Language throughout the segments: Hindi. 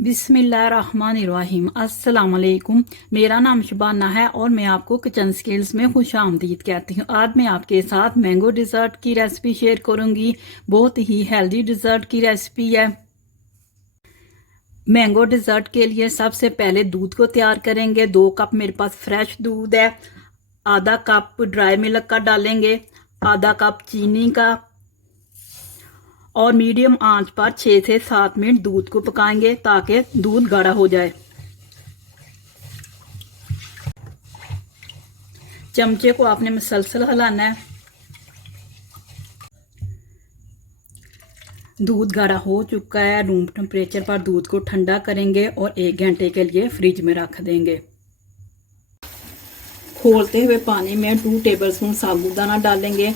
बिस्मिल्लाहिर्रहमानिर्रहीम अस्सलाम वालेकुम। मेरा नाम शबाना है और मैं आपको किचन स्किल्स में खुश आमदीद कहती हूँ। आज मैं आपके साथ मैंगो डिज़र्ट की रेसिपी शेयर करूँगी। बहुत ही हेल्दी डिज़र्ट की रेसिपी है। मैंगो डिज़र्ट के लिए सबसे पहले दूध को तैयार करेंगे। 2 कप मेरे पास फ्रेश दूध है। आधा कप ड्राई मिल्क का डालेंगे, आधा कप चीनी का, और मीडियम आंच पर 6 से 7 मिनट दूध को पकाएंगे ताकि दूध गाढ़ा हो जाए। चमचे को आपने मुसलसल हिलाना है। दूध गाढ़ा हो चुका है। रूम टेम्परेचर पर दूध को ठंडा करेंगे और 1 घंटे के लिए फ्रिज में रख देंगे। खोलते हुए पानी में 2 टेबलस्पून साबूदाना डालेंगे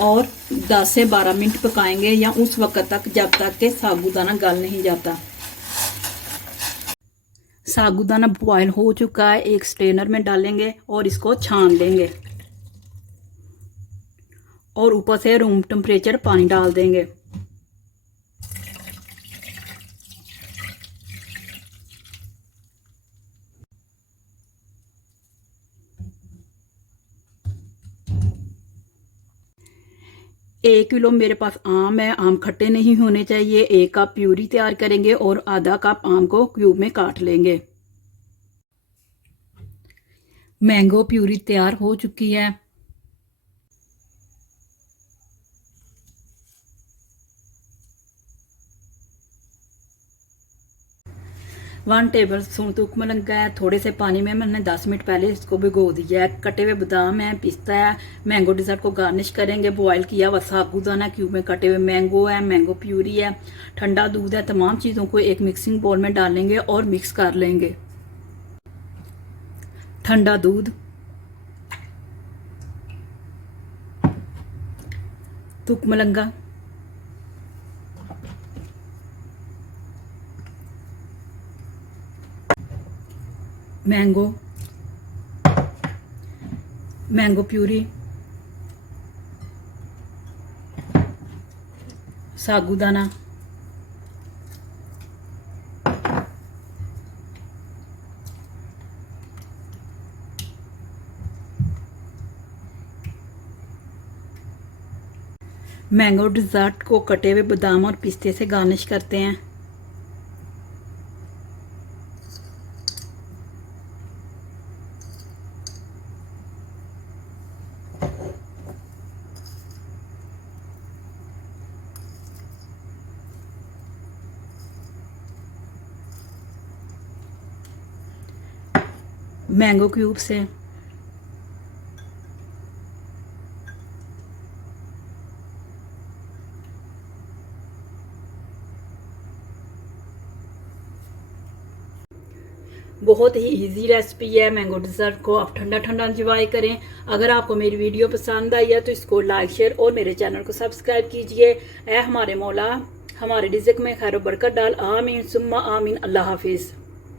और 10 से 12 मिनट पकाएंगे या उस वक्त तक जब तक के साबूदाना गल नहीं जाता। साबूदाना बॉयल हो चुका है। एक स्ट्रेनर में डालेंगे और इसको छान लेंगे और ऊपर से रूम टेम्परेचर पानी डाल देंगे। एक किलो मेरे पास आम है। आम खट्टे नहीं होने चाहिए। 1 कप प्यूरी तैयार करेंगे और आधा कप आम को क्यूब में काट लेंगे। मैंगो प्यूरी तैयार हो चुकी है। वन टेबल स्पून तुक्म लगा है। थोड़े से पानी में मैंने 10 मिनट पहले इसको भिगो दिया है। कटे हुए बादाम है, पिस्ता है। मैंगो डिज़र्ट को गार्निश करेंगे। बॉयल किया हुआ साबूदाना, क्यूब में कटे हुए मैंगो है, मैंगो प्यूरी है, ठंडा दूध है। तमाम चीज़ों को एक मिक्सिंग बोल में डालेंगे और मिक्स कर लेंगे। ठंडा दूध, तुक्म लगा, मैंगो, मैंगो प्यूरी, साबूदाना, मैंगो डिज़र्ट को कटे हुए बादाम और पिस्ते से गार्निश करते हैं। मैंगो क्यूब से बहुत ही इजी रेसिपी है। मैंगो डिज़र्ट को आप ठंडा ठंडा इंजॉय करें। अगर आपको मेरी वीडियो पसंद आई है तो इसको लाइक, शेयर और मेरे चैनल को सब्सक्राइब कीजिए। ए हमारे मौला हमारे रिज़्क़ में खैर बरकत डाल। आमीन सुम्मा आमीन। अल्लाह हाफिज़।